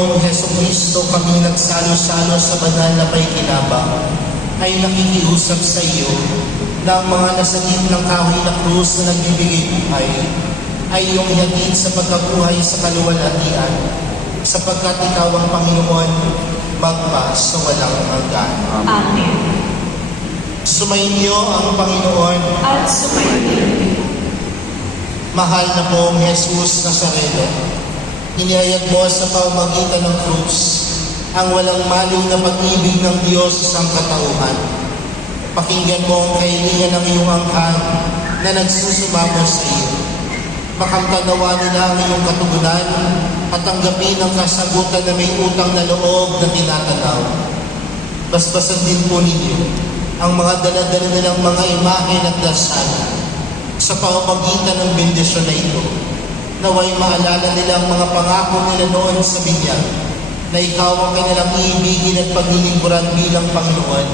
Panginoong Hesukristo kami nagsalo-salo sa banal na paikinabang, ay nakikiusap sa iyo na ang mga nasagip ng kahoy na krus na nagbibigay buhay ay iyong ihatid sa pagkabuhay sa kaluwalhatian, sapagkat ikaw ang Panginoon magpa sa walang hanggan. Amen. Sumainyo ang Panginoon. At sumainyo. Mahal na pong Jesus Nazareno, inihayag mo sa pamamagitan ng krus ang walang maliw na pag-ibig ng Diyos sa sangkatauhan. Pakinggan mo ang kahilingan ng iyong angkan na nagsusumamo sa iyo. Makamtan nawa nila ang iyong katugunan at tanggapin ang kasagutan na may utang na loob na tinatanaw. Basbasan din po ninyo ang mga dala-dala nilang mga imahe at dasal sa pamamagitan ng bendisyon na ito. Naway maalala nila ang mga pangako nila noon sa binyag na ikaw ang kanilang iibigin at paglilingkuran bilang Panginoon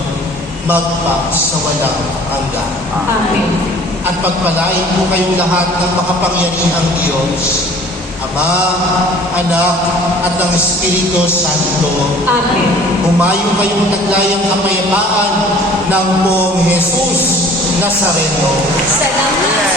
magpa sa walang hanggan. Amen. At pagpalain po kayong lahat ng makapangyarihang Diyos, Ama, Anak, at ng Espiritu Santo. Amen. Humayo kayong taglayang kapayapaan ng Pong Jesus Nazareno. Salamat